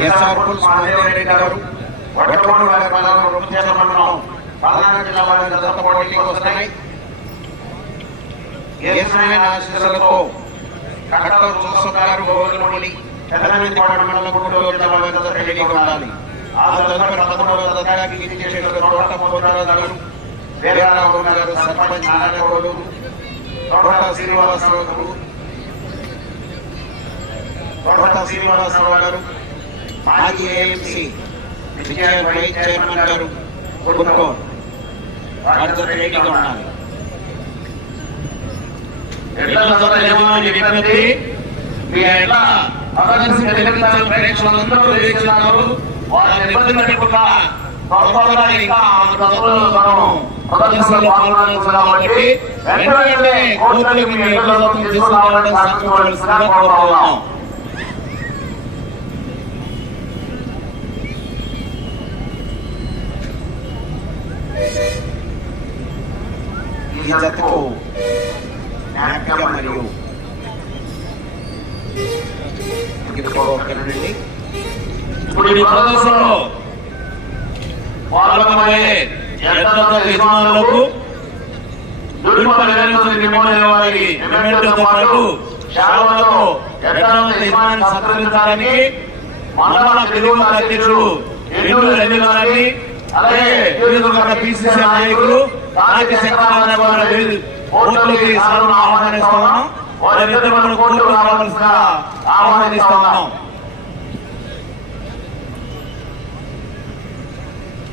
SR pulls గారు మండలం పల్నాడు జిల్లా వారి గత పోటీకి వస్తున్నాయి. ఏసునాయన ఆశీస్సులతో జోసఫ్ గారు పెదనందిపాడు మండలం గుంటూరు జిల్లా వారి గత ఉండాలి ఆ తదుపరి పదమూడవ దశకి ఇచ్చేసిన తోట గారు వీరారావు గారు సర్పంచ్ నారాయణగౌడు తోట శ్రీనివాసరావు గారు తోట శ్రీనివాసరావు గారు మాజీ ఏఎంసీ విజయ వైస్ చైర్మన్ గారు గుంటూరు వారితో రెడీగా ఉండాలి. విజ్ఞప్తి మీ ఎట్లా అవకాశం ప్రేక్షకులందరూ వారిని ఇబ్బంది పెట్టకుండా ఇంకా మనం ప్రదర్శనలో కాబట్టి వెంటనే కోర్టులకు మీ సాధించవలసిందిగా కోరుతా ఈ జతకు జ్ఞాపిక మరియు ఇంకొకరండి ఇప్పుడు ఈ ప్రదర్శనలో యజమానులకు వారికి పాటు సత్కరించాలని మండల తెలుగు అధ్యక్షుడు ఎండు రజీగారిని అలాగే నియోజకవర్గ పిసిసి నాయకులు స్థానిక శంకరాచార్య వారి కోర్టులకి సెలవును ఆహ్వానిస్తున్నాం వారిద్దరు మన కోర్టుకు రావాల్సిన ఆహ్వానిస్తున్నాం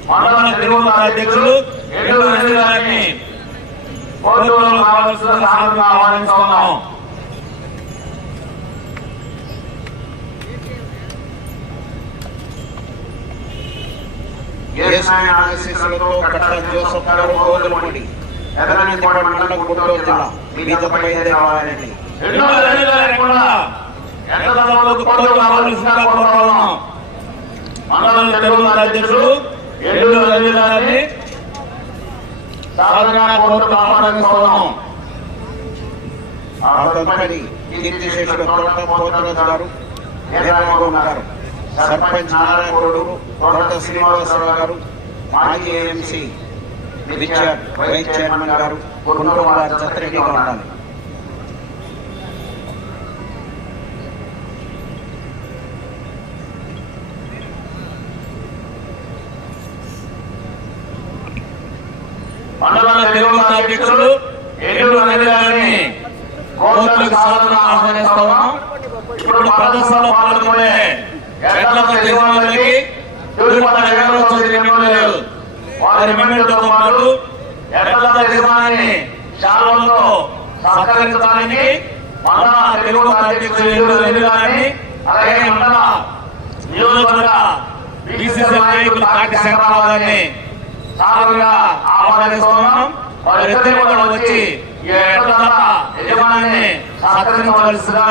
మండల తెలుగు అధ్యక్షులు ఎండు రజీగారిని కోర్టులో ఏసునాయన ఆశీస్సులతో కట్టల జోసఫ్ గారు గోవిందముడి పెదనందిపాడు మండలం గుంటూరు జిల్లా మీతో బయలుదేరి రావాలండి ఎన్నో లేకుండా కోర్టుకు రావాల్సిందిగా కోరుతున్నాం మండలం తెలుగు అధ్యక్షుడు ఎండు రజీగారిని సాధనగా కోర్టుకు ఆహ్వానిస్తున్నాం ఆ తదుపరి గారు గారు. సర్పంచ్ నారాయణగౌడు తోట శ్రీనివాసరావు గారు మాజీ ఏఎంసీ రిచర్డ్ వైస్ చైర్మన్ గారు గుంటూరు వారి జత ఉండాలి. మండల తెలుగు అధ్యక్షులు ఏడు అనేది గారిని కోర్టులకు సాధన ఇప్పుడు ప్రదర్శనలో పాల్గొనే ఎట్ల యజమానులకి తిరుపతి నగరోత్సవ ఎమ్మెల్యేలు. వారి ఎమ్మెల్యేలతో పాటు ఎట్ల యజమాని శాలతో సహకరించడానికి మండల తెలుగు అధ్యక్షులు ఏడు అలాగే మండల నియోజకవర్గ బీసీసీ నాయకులు కాటి శంకరరావు గారిని సాధారణంగా ఆహ్వానిస్తున్నాం వారిద్దరు కూడా వచ్చి ఈ ఎట్ల యజమాని సహకరించవలసిందిగా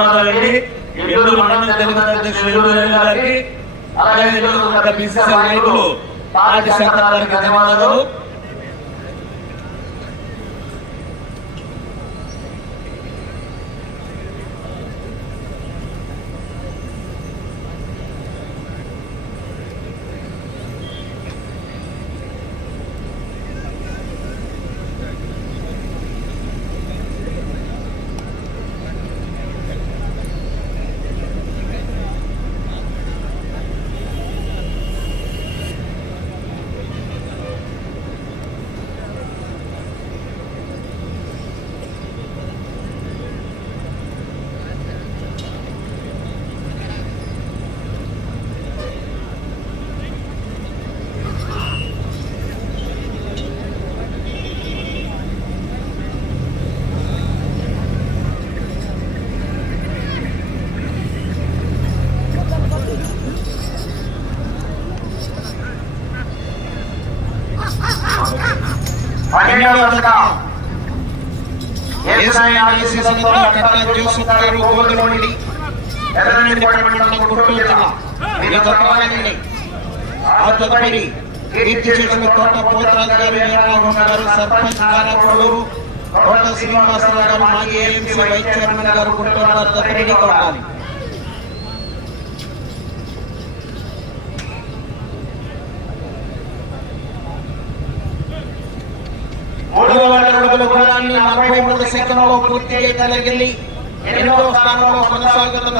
కోరుతున్నాం ధన్యవాదాలండి ఎల్లూరు మండల తెలుగు అధ్యక్షులు ఎల్లూరు గారికి అలాగే ఎల్లూరు బీసీసీ నాయకులు ధన్యవాదాలు. గుంటూరు జిల్లా వీళ్ళ తత్వాన్ని ఆ తదుపరి కీర్తి చేసిన తోట పోతరాజు గారు గారు సర్పంచ్ కారాకోడూరు తోట శ్రీనివాసరావు గారు మాజీ ఏఎంసీ వైస్ చైర్మన్ గారు గుంటూరు వారి మూడవ అడుగుల గుణాన్ని నలభై మూడు పూర్తి చేయగలిగింది. ఎనిమిదవ స్థానంలో కొనసాగుతున్న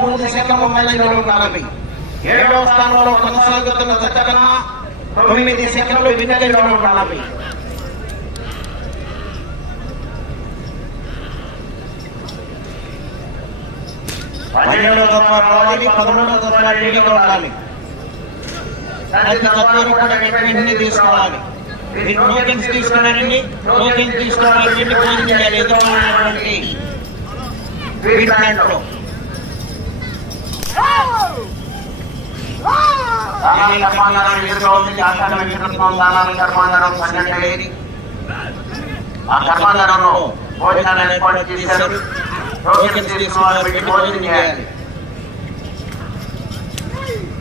మూడు సెకండ్లు ముందంజలో ఉండాలి ఏడవ స్థానంలో కొనసాగుతున్న జత కన్నా తొమ్మిది సెకండ్లు వెనుకంజలో ఉండాలి పదమూడవ తత్వ ఉండాలి తత్వాన్ని కూడా వెంటనే తీసుకోవాలి. టోకెన్స్ తీసుకున్నారండి. టోకెన్స్ తీసుకోవాలి వెళ్ళి ఫోన్ చేయాలి. దానాల ఆ భోజనాలు ఏర్పాటు చేశారు? టోకెన్స్ తీసుకోవాలి పెట్టి భోజనం చేయాలి.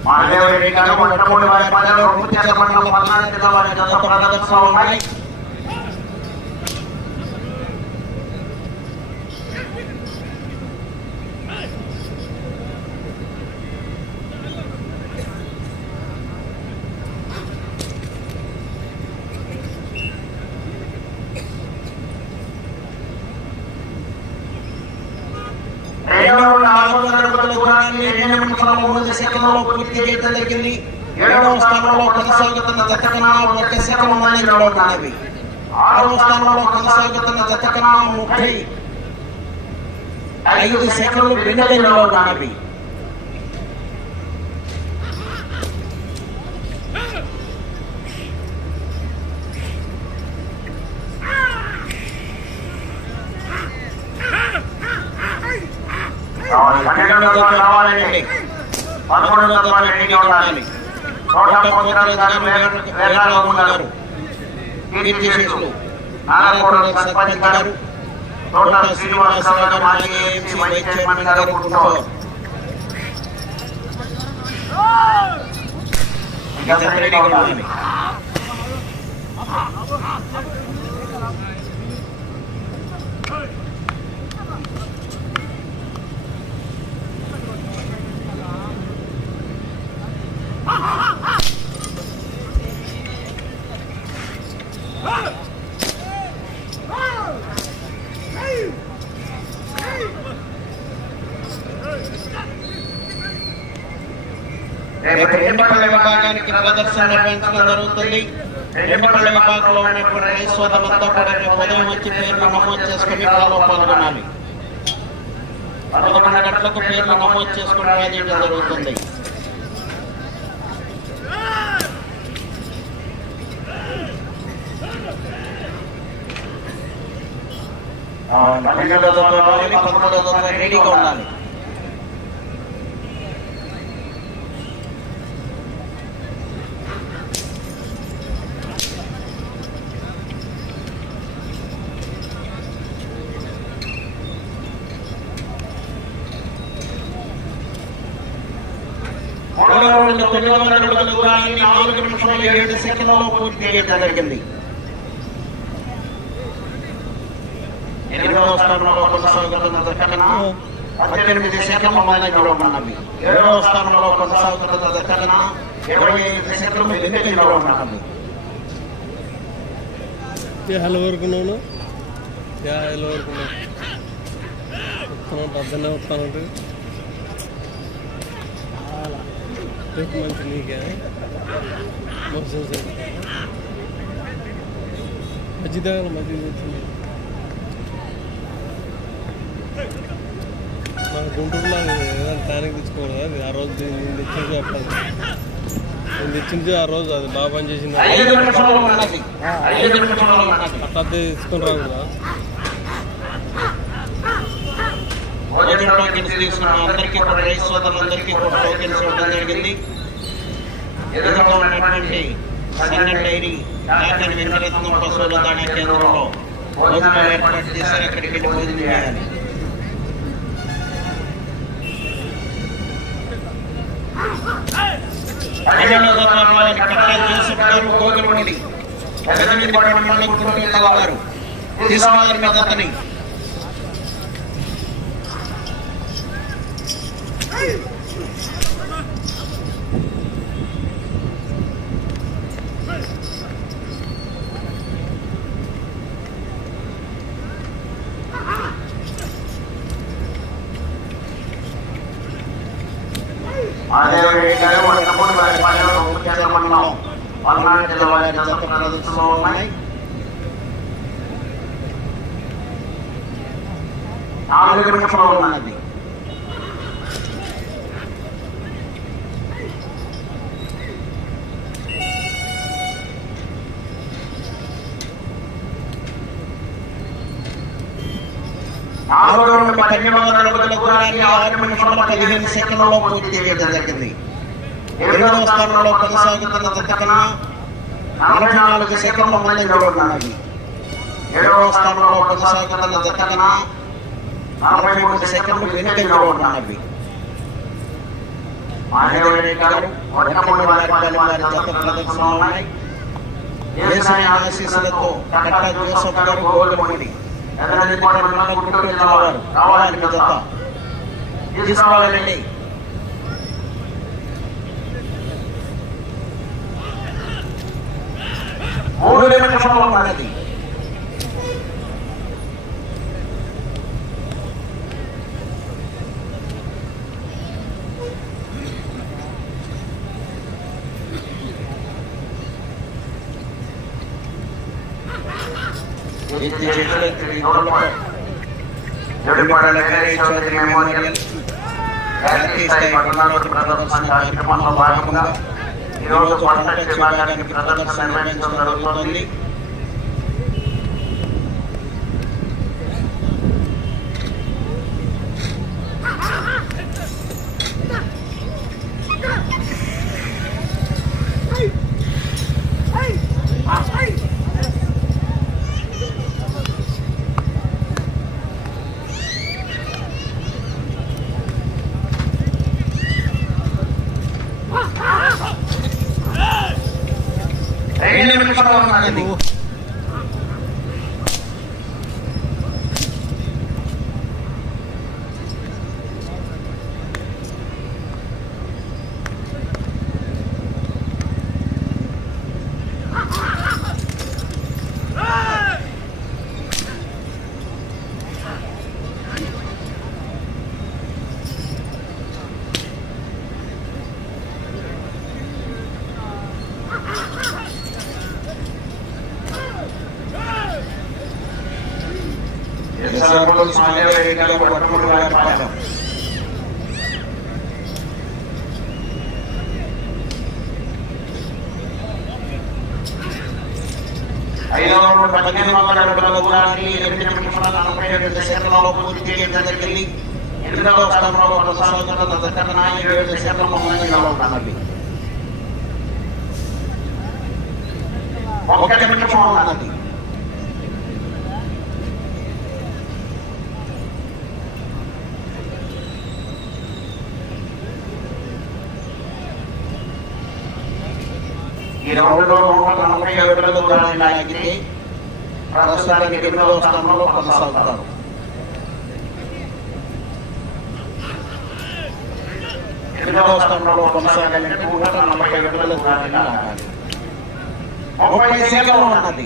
మహాదేవుడి గారు మొట్టమొదటి వారి పదవి చేత చేతమండలం పల్నాడు జిల్లా వారి జత ప్రదర్శనలో ఉన్నాయి. రెండవ నాలుగవ అడుగుల దూరాన్ని రెండు నిమిషాల మూడు సెకండ్లలో పూర్తి చేయడం జరిగింది. ఏడవ స్థానంలో కొనసాగుతున్న జతకనా ఒక సెకండ్ ముందంజలో ఉన్నది ఆరవ స్థానంలో కొనసాగుతున్న జతకనా ముప్పై ఐదు సెకండ్లు వెనుక ఉన్నవి పన్నెండు పదకొండు తత్వాలు రెడీగా ఉండాలి. తోట పోతరాజు గారు వేరాలు ఉన్నారు కీర్తి శిష్యులు సర్పంచ్ గారు తోట శ్రీనివాసరావు గారు మాజీ ఏఎంసీ వైస్ చైర్మన్ గారు ఇంకా ఉండాలి రేపు రెండపల్ల విభాగానికి ప్రదర్శన నిర్వహించడం జరుగుతుంది రెండపల్ల విభాగంలో ఉన్నటువంటి రైతు సోదరులంతా కూడా రేపు ఉదయం వచ్చి పేర్లు నమోదు చేసుకుని డ్రాలో పాల్గొనాలి. పదకొండు గంటలకు పేర్లు నమోదు చేసుకుని రాజేయడం జరుగుతుంది. పదకొండవ తత్వం రెడీగా ఉండాలి మూడవ రౌండ్ తొమ్మిది వందల అడుగుల దూరాన్ని నాలుగు నిమిషాల ఏడు సెకండ్లలో పూర్తి చేయడం జరిగింది ఎనిమిదవ స్థానంలో కొనసాగుతున్న దక్కన పద్దెనిమిది సెకండ్ల ముందంజలో ఉన్నవి ఏడవ స్థానంలో కొనసాగుతున్న దక్కన ఇరవై ఐదు సెకండ్లు వెనుకంజలో ఉన్నవి యా హలో వరకున్నాను పద్దెనిమిది వస్తానంటే రేపు మంచి నీకే మోసం మజ్జి తాగాలి మజ్జి మన గుంటూరులో ఏదైనా టానిక్ తెచ్చుకోకూడదు అది ఆ రోజు నేను తెచ్చింది చెప్పాలి నేను తెచ్చింది ఆ రోజు అది బాగా పనిచేసింది ఐదు అట్లా తీసుకొని రాకూడదా భోజన టోకెన్స్ అందరికీ కూడా రైస్ సోదరులందరికీ కూడా టోకెన్స్ ఇవ్వడం జరిగింది. ఎదురుగా ఉన్నటువంటి సంగం డైరీ కాకినాడ వినరత్నం పశువుల దాణా కేంద్రంలో భోజనాలు ఏర్పాటు చేశారు. అక్కడికి వెళ్ళి భోజనం చేయాలి. పదిహేడవ తరగతి కట్టా మీద గారు గోగులమూడి ఎనిమిది మండలం గుంటూరు వారు తీసుకోవాలి మీద అతని పల్నాడు జిల్లా వారి ప్రదర్శనలో ఉన్నాయి నాలుగు నిమిషంలో ఉన్నది నాలుగు పదిహేను వందల అడుగుల దూరాన్ని ఆరు పదిహేను పూర్తి చేయడం జరిగింది. ఎనిమిదవ స్థానంలో కొనసాగుతున్న జత నలభై నాలుగు సెకండ్ల మంది ఉన్నది ఏడవ స్థానంలో కొనసాగుతున్న జత కన్నా నలభై మూడు సెకండ్లు వెనుక ఉన్నవి మాధవరెడ్డి వడ్డమూడి వారి వారి జత ఆశీస్సులతో జోసఫ్ గారు గోల్డ్ గుంటూరు జిల్లా వారు ඕන දෙයක් සම්මත නැති. Este es el ఈరోజు పంట విభాగానికి ప్రదర్శన నిర్వహించడం జరుగుతుంది. రెండు నిమిషంలో ఉన్నది ఐదవ పదిహేను వందల అడుగుల దూరాన్ని ఎనిమిది నిమిషాల నలభై రెండు సెకండ్లలో పూర్తి చేయడం జరిగింది. ఎనిమిదవ కొనసాగుతున్న దశకన్నా ఏడు సెకండ్ల ముందంజలో ఉన్నది ఒక్క నిమిషం ఉన్నది ఈ రౌండ్లో నూట నలభై అడుగుల దూరాన్ని లాగితే ప్రస్తుతానికి ఎనిమిదవ స్థానంలో కొనసాగుతారు. ఎనిమిదవ స్థానంలో కొనసాగాలంటే నూట నలభై అడుగుల దూరాన్ని లాగాలి ముప్పై సెకండ్లు ఉన్నది.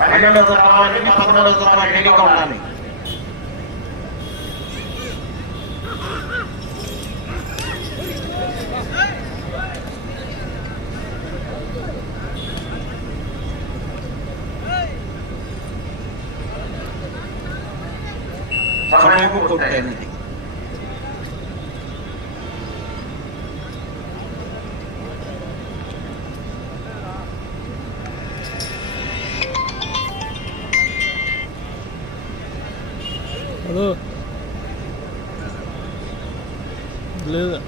పన్నెండవ తరగతి పదమూడవ తరగతి రెడీగా ఉండాలి పూర్తయింది హలో లేదు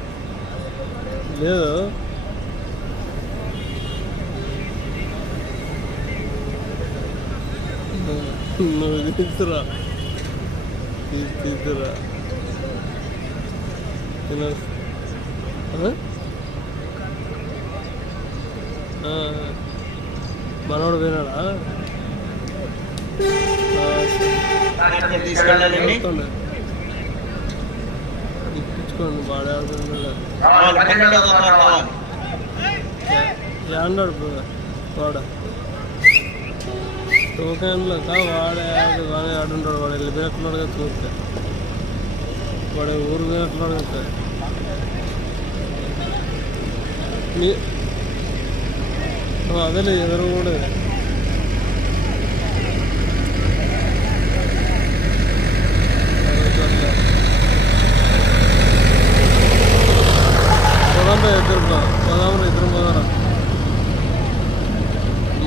లేదు నువ్వు తీసుకురా తీసి తీసుకురా మనోడు పోయినాడా ఆ, సరే. తీసుకెళ్ళాలండి చూసుకోండి. ఇప్పించుకోండి బాగా ఆడుతున్నాడు వాడ టోకెన్లో కా వాడే ఆడు వాడే ఆడుంటాడు వాడు వెళ్ళిపోయినట్టున్నాడు కదా చూస్తే. వాడు ఊరు పోయినట్టున్నాడు కదా. అదే అదేలే ఎదురు కూడా ఇద్దరు ఇద్దరు పోదారా.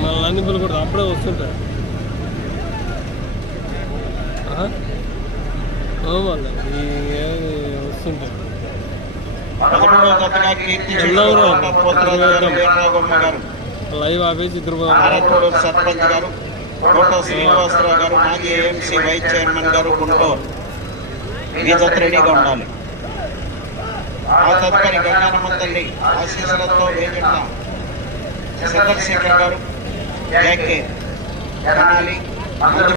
మళ్ళీ అన్ని పిల్లలు కూడా అప్పుడే వస్తుంటాయి ఆ? ఓ మళ్ళీ ఈ ఏమి వస్తుంటాయి పదకొండవ తరగతి కీర్తి చిన్నవరు. పోతురాజు గారు వీరరాఘవమ్మ గారు. లైవ్ ఆపేసి ఇద్దరు సర్పంచ్ గారు కోట శ్రీనివాసరావు గారు మాజీ ఏఎంసీ వైస్ చైర్మన్ గారు గుంటూరు. జత రెడీగా ఉండాలి. ఆ తదుపరి గంగానమ్మ తల్లి ఆశీస్సులతో వేజెండా చంద్రశేఖర్ గారు